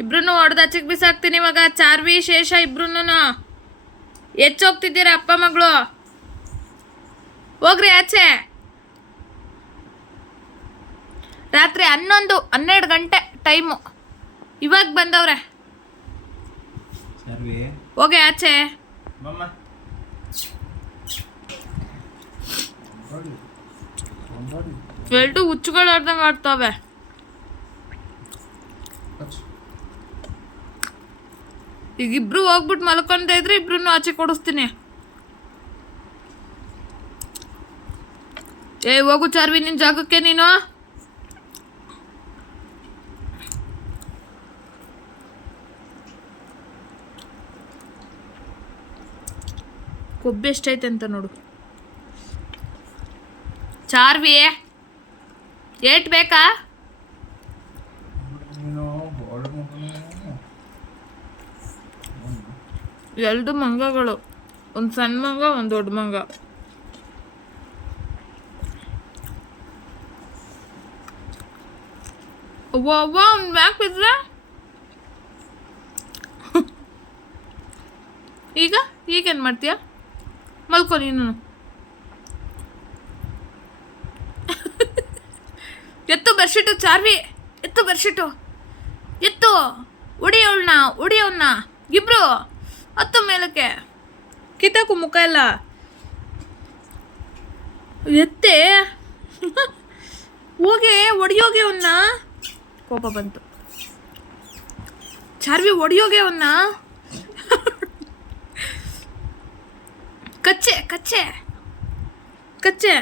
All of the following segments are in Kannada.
ಇಬ್ರು ಹೊಡೆದು ಆಚೆಗೆ ಬಿಸಾಕ್ತೀನಿ ಇವಾಗ. ಚಾರ್ವಿ ಶೇಷ ಇಬ್ರು ಹೆಚ್ಚೋಗ್ತಿದ್ದೀರಾ ಅಪ್ಪ ಮಗಳು. ಹೋಗ್ರಿ ಆಚೆ. ರಾತ್ರಿ 11-12 ಗಂಟೆ ಟೈಮು. ಇವಾಗ ಬಂದವ್ರೆ. ಹೋಗಿ ಆಚೆ. ಎರಡು ಹುಚ್ಚುಗಳು ಆಡ್ದಂಗೆ ಆಡ್ತಾವೆ. ಈಗ ಇಬ್ರು ಹೋಗ್ಬಿಟ್ಟು ಮಲ್ಕೊಂಡ ಇದ್ರೆ ಇಬ್ರು ಆಚೆ ಕೊಡಿಸ್ತೀನಿ. ಹೋಗು ಚಾರ್ವಿ ನಿನ್ ಜಾಗಕ್ಕೆ ನೀನು. ಕೊಬ್ಬು ಎಷ್ಟೈತೆ ಅಂತ ನೋಡು. ಚಾರ್ವಿ ಏಟ್ ಬೇಕಾ? ಎರಡು ಮಂಗಗಳು, ಒಂದು ಸಣ್ಣ ಮಂಗ ಒಂದು ದೊಡ್ಡ ಮಂಗ. ಅವ್ವ ಒಂದು ಬ್ಯಾಗ್ ಬಿದ್ರೆ ಈಗೇನು ಮಾಡ್ತೀಯ? ಮಲ್ಕೊ ನೀನು. ಎತ್ತು ಬೆಡ್ಶೀಟು ಚಾರ್ವಿ, ಎತ್ತು ಬೆಡ್ಶೀಟು, ಎತ್ತು. ಉಡಿಯವನ್ನ ಇಬ್ರು ಹತ್ತು ಮೇಲಕ್ಕೆ. ಕಿತ್ತಾಕು ಮುಖ ಎಲ್ಲ ಎತ್ತೆ. ಒಡಿಯೋಗೆ ಅವನ್ನ. ಕೋಪ ಬಂತು. ಚಾರ್ವಿ ಒಡಿಯೋಗೆ ಅವನ್ನ. ಕಚ್ಚೆ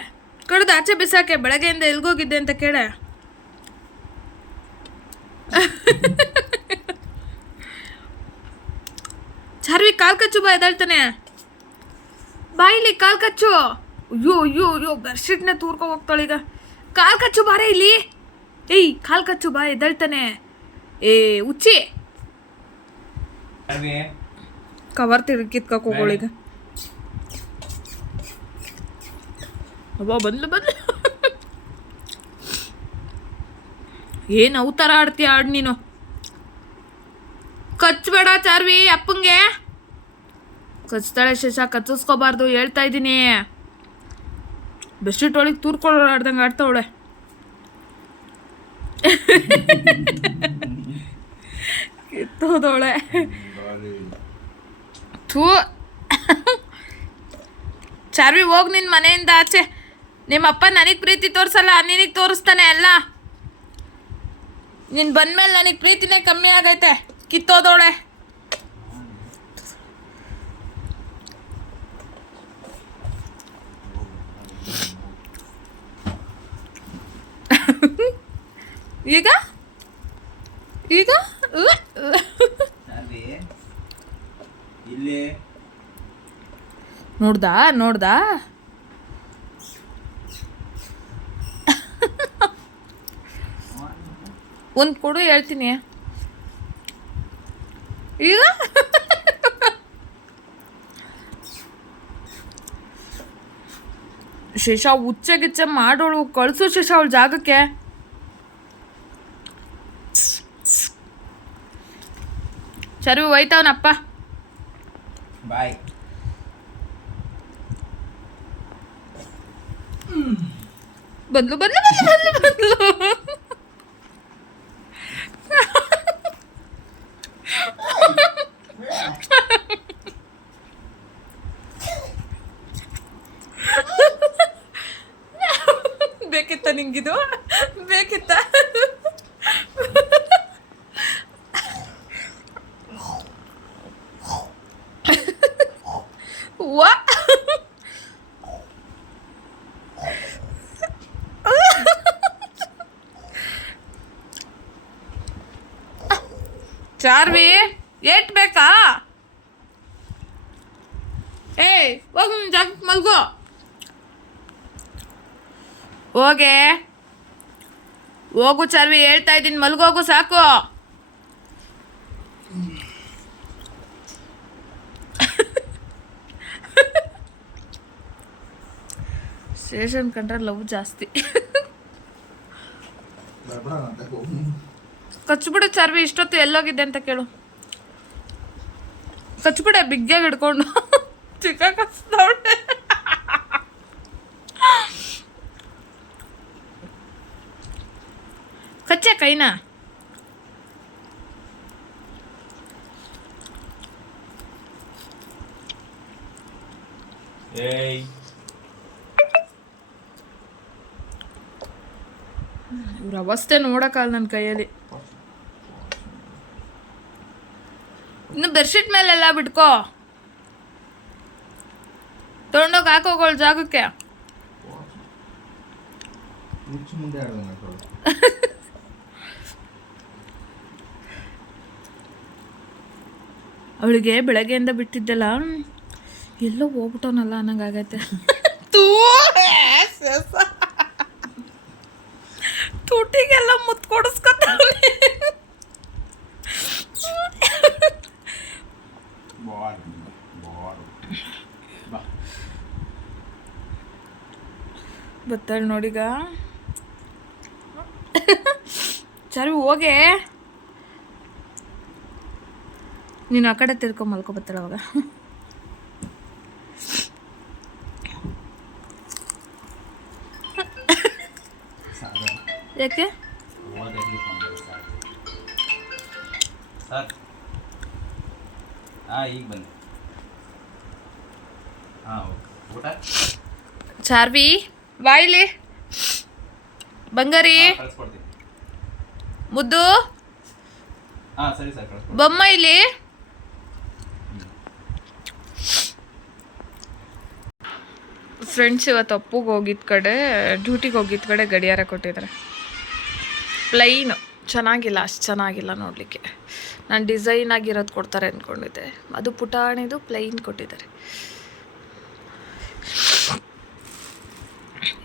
ಕಡ್ದು ಆಚೆ ಬಿಸಾಕೆ. ಬೆಳಗ್ಗೆಯಿಂದ ಎಲ್ಗೋಗಿದ್ದೆ ಅಂತ ಕೇಳೆ. ಚಾರ್ವಿ ಕಾಲ್ ಕಚ್ಚು, ಬಾ ಎದ್ದಾಳ್ತಾನೆ. ಬಾಯಿಲಿ ಕಾಲ್ ಕಚ್ಚು. ಅಯ್ಯೋ ಬೆಡ್ಶೀಟ್ನ ತೂರ್ಕೊ ಹೋಗ್ತಾಳೀಗ. ಕಾಲ್ ಕಚ್ಚು ಬಾರೆ ಇಲ್ಲಿ. ಕಾಲ್ ಕಚ್ಚು, ಬಾ ಎದ್ದಾಳ್ತಾನೆ. ಹುಚ್ಚಿ ಕವರ್ ಕಿತ್ಕಕ್ ಹೋಗೋಳೀಗ. ಬಂದ್ಲು ಏನು ಅವತಾರ ಆಡ್ತೀಯ ಆಡ್ ನೀನು. ಕಚ್ಚಬೇಡ ಚಾರ್ವಿ ಅಪ್ಪಂಗೆ. ಕಚ್ತಾಳೆ ಶೇಷ, ಕಚ್ಚಿಸ್ಕೋಬಾರ್ದು ಹೇಳ್ತಾ ಇದ್ದೀನಿ. ಬೆಡ್ಶೀಟ್ ಒಳಗೆ ತೂರ್ಕೊಳ್ಳೋ ಆಡ್ದಂಗೆ ಆಡ್ತಾವಳೆ. ಕಿತ್ತೋದವಳೆ. ಥೂ ಚಾರ್ವಿ ಹೋಗಿ ನಿನ್ನ ಮನೆಯಿಂದ ಆಚೆ. ನಿಮ್ಮಪ್ಪ ನನಗೆ ಪ್ರೀತಿ ತೋರಿಸಲ್ಲ, ನಿನಗೆ ತೋರಿಸ್ತಾನೆ ಎಲ್ಲ. ನೀನು ಬಂದ್ಮೇಲೆ ನನಗೆ ಪ್ರೀತಿನೇ ಕಮ್ಮಿ ಆಗೈತೆ. ಕಿತ್ತೋದವಳೆ. ಈಗ ನೋಡ್ದಾ ಒಂದು ಕೊಡು ಹೇಳ್ತೀನಿ. ಈಗ ಶೇಷ ಹುಚ್ಚೆ ಮಾಡೋಳು. ಕಳ್ಸು ಶೇಷ ಅವಳ ಜಾಗಕ್ಕೆ. ಸರಿ ಹೋಯ್ತವನಪ್ಪ. ಬಾಯ್. ಬಂದ್ಲು ಬೇಕಿತ್ತ ನಿಂಗಿದು? ಬೇಕಿತ್ತ? ವಾ ಚಾರ್ವಿ ಏಟ್ ಬೇಕಾ? ಹೋಗು ನಿನ್ನ ಜಾಗಕ್ಕೆ ಮಲ್ಗೋ. ಹೋಗು ಚಾರ್ವಿ, ಹೇಳ್ತಾ ಇದ್ದೀನಿ ಮಲ್ಗೋಗು ಸಾಕು. ಶೇಷನ್ ಕಂಡ್ರೆ ಲವ್ ಜಾಸ್ತಿ. ಕಚ್ಬಿಡು ಚಾರ್ವಿ, ಇಷ್ಟೊತ್ತು ಎಲ್ಲೋಗಿದ್ದೆ ಅಂತ ಕೇಳು. ಕಚ್ಬಿಡೆ ಬಿಗ್ಗಾಗಿ ಹಿಡ್ಕೊಂಡು ಚಿಕ್ಕ ಕಚ್ತವಳೆ. ಕಚ್ಚೆ ಕೈನ. ಇವ್ರ ಅವಸ್ಥೆ ನೋಡಕ್ಕಲ್ಲ ನನ್ನ ಕೈಯಲ್ಲಿ. ಇನ್ನು ಬೆಡ್ಶೀಟ್ ಮೇಲೆಲ್ಲ ಬಿಟ್ಕೋ, ತೊಗೊಂಡೋಗಿ ಹಾಕೋಗಳ ಜಾಗಕ್ಕೆ. ಅವಳಿಗೆ ಬೆಳಗ್ಗೆಯಿಂದ ಬಿಟ್ಟಿದ್ದೆಲ್ಲ ಎಲ್ಲೋ ಹೋಗ್ಬಿಟ್ಟವನಲ್ಲ ಅನ್ನಂಗಾಗೈತೆ. ತುಟಿಗೆಲ್ಲ ಮುತ್ತು ಕೊಡಿಸ್ಕೊತಾವನೆ. ಬತ್ತಾಳ ನೋಡಿಗ ಚಾರ್ವಿ, ಹೋಗೆ ನೀನು ಆ ಕಡೆ ತಿರ್ಕೊಂಡ್ ಮಲ್ಕೊ ಬತ್ತಾಳ ಅವಾಗ. ಯಾಕೆ ಚಾರ್ವಿ ಬಾಯಿಲಿ ಬಂಗಾರಿ ಮುದ್ದು ಬೊಮ್ಮ ಇಲ್ಲಿ. ಫ್ರೆಂಡ್ಸ್ ಇವತ್ತು ಅಪ್ಪುಗೆ ಹೋಗಿದ್ದ ಕಡೆ, ಡ್ಯೂಟಿಗೆ ಹೋಗಿದ್ದ ಕಡೆ ಗಡಿಯಾರ ಕೊಟ್ಟಿದ್ದಾರೆ. ಪ್ಲೈನು ಚೆನ್ನಾಗಿಲ್ಲ, ಅಷ್ಟು ಚೆನ್ನಾಗಿಲ್ಲ ನೋಡಲಿಕ್ಕೆ. ನಾನು ಡಿಸೈನ್ ಆಗಿರೋದು ಕೊಡ್ತಾರೆ ಅಂದ್ಕೊಂಡಿದ್ದೆ, ಅದು ಪುಟಾಣಿದು ಪ್ಲೈನ್ ಕೊಟ್ಟಿದ್ದಾರೆ.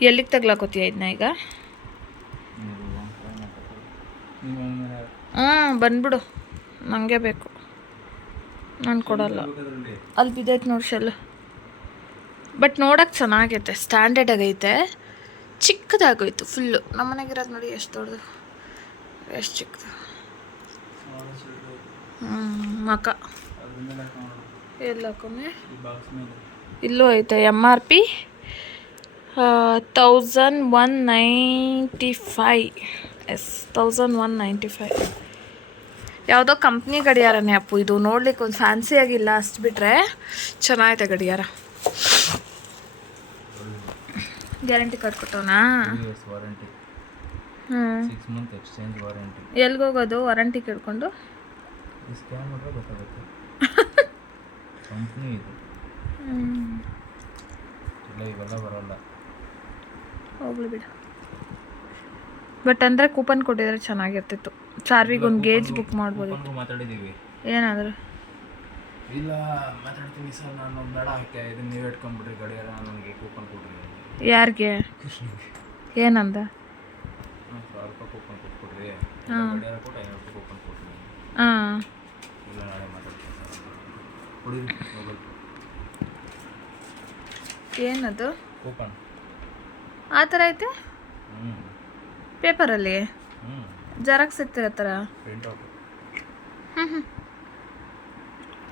ಎಲ್ಲಿಗೆ ತಗ್ಲಾಕೋತೀಯ ಇದನ್ನ ಈಗ? ಬಂದ್ಬಿಡು, ನನಗೆ ಬೇಕು, ನಾನು ಕೊಡಲ್ಲ. ಅಲ್ಲಿ ಬಿದ್ದೈತೆ ನೋಡಿ ಶೆಲ್. ಬಟ್ ನೋಡೋಕೆ ಚೆನ್ನಾಗೈತೆ, ಸ್ಟ್ಯಾಂಡರ್ಡ್ ಆಗೈತೆ. ಚಿಕ್ಕದಾಗೋಯ್ತು ಫುಲ್ಲು. ನಮ್ಮ ಮನೆಗಿರೋದು ನೋಡಿ ಎಷ್ಟು ದೊಡ್ಡದು, ಎಷ್ಟು ಚಿಕ್ಕದು. ಮಕ ಎಲ್ಲ ಹಾಕೊಮ್ಮೆ ಇಲ್ಲೂ ಐತೆ. MRP 1195. ಎಸ್ 1195. ಯಾವುದೋ ಕಂಪ್ನಿ ಗಡಿಯಾರನೇ ಅಪ್ಪು ಇದು. ನೋಡ್ಲಿಕ್ಕೆ ಒಂದು ಫ್ಯಾನ್ಸಿ ಆಗಿಲ್ಲ, ಅಷ್ಟು ಬಿಟ್ಟರೆ ಚೆನ್ನಾಗೈತೆ ಗಡಿಯಾರ. ಗ್ಯಾರಂಟಿ ಕಾರ್ಡ್ ಕೊಟ್ಟವನಾ? ಎಲ್ಗೋಗೋದು ವಾರಂಟಿ ಕೇಳ್ಕೊಂಡು? ಹೋಗ್ಲಿ ಬಿಡು. ಬಟ್ ಅಂದರೆ ಕೂಪನ್ ಕೊಟ್ಟಿದ್ರೆ ಚೆನ್ನಾಗಿರ್ತಿತ್ತು. ಚಾರ್ವಿಗೆ ಒಂದು ಗೇಜ್ ಬುಕ್ ಮಾಡ್ಬೋದು. ಏನಾದರೂ ಇಲ್ಲ ಮಾತಾಡ್ತೀನಿ ಸರ್, ನಾನು ಬೇಡ ಹಾಕಿ ಇದನ್ನ ನೀವು ಇಟ್ಕೊಂಡ್ಬಿಡ್ರಿ ಗಡಿಯಾರ, ನನಗೆ ಕೂಪನ್ ಕೊಡ್ರಿ. ಯಾರಿಗೆ? ಏನಂದ? 1000 ರೂಪಾಯಿ ಕೂಪನ್ ಕೊಟ್ಬಿಡ್ರಿ, ಗಡಿಯಾರ ಕೊಟ್ಟು 500 ರೂಪಾಯಿ ಕೂಪನ್ ಕೊಟ್ರಿ. ಇಲ್ಲ ನಾಳೆ ಮಾತಾಡ್ತೀನಿ ಸರ್, ಕೊಡಿರಿ ಮೊಬೈಲ್. ಏನದು ಕೂಪನ್? ಆ ಥರ ಐತೆ ಪೇಪರಲ್ಲಿ ಜೆರಾಕ್ಸ್ ಇರ್ತಿರೋ ಥರ. Print out.